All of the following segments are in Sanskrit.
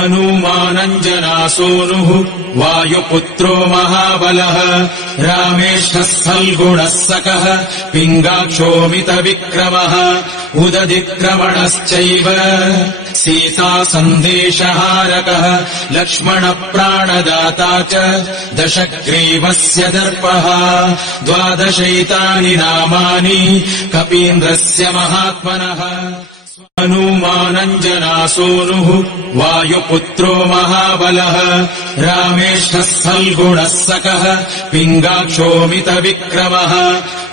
हनूमानञ्जनासूनुः वायुपुत्रो महाबलः रामेशः सल्गुणः सकः पिङ्गाक्षोमितविक्रमः उदधिक्रमणश्चैव सीतासन्देशहारकः लक्ष्मणप्राणदाता च दशग्रीवस्य दर्पः 12 नामानि कपीन्द्रस्य महात्मनः हनूमानञ्जनासूनुः वायुपुत्रो महाबलः रामेशः सल्गुणः सकः पिङ्गाक्षोमितविक्रमः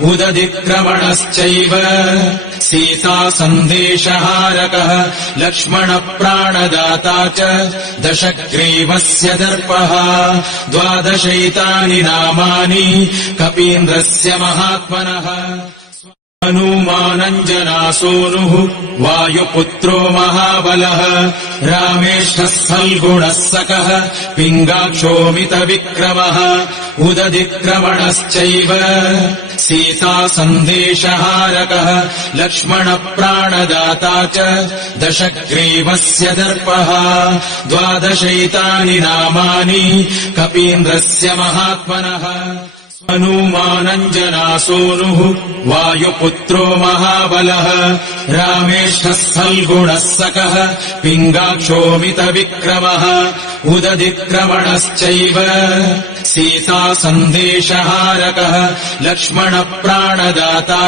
उदधिक्रमणश्चैव सीतासन्देशहारकः लक्ष्मणप्राणदाता च दशग्रीवस्य दर्पः 12 नामानि कपीन्द्रस्य महात्मनः हनूमानञ्जनासूनुः वायुपुत्रो महाबलः रामेशः सल्गुणः सकः पिङ्गाक्षोमितविक्रमः उदधिक्रमणश्चैव सीतासन्देशहारकः लक्ष्मणप्राणदाता च दशग्रीवस्य दर्पः 12 नामानि कपीन्द्रस्य महात्मनः हनूमानञ्जनासूनुः वायुपुत्रो महाबलः रामेशः सल्गुणः सकः पिङ्गाक्षोमितविक्रमः उदधिक्रमणश्चैव सीतासन्देशहारकः लक्ष्मणप्राणदाता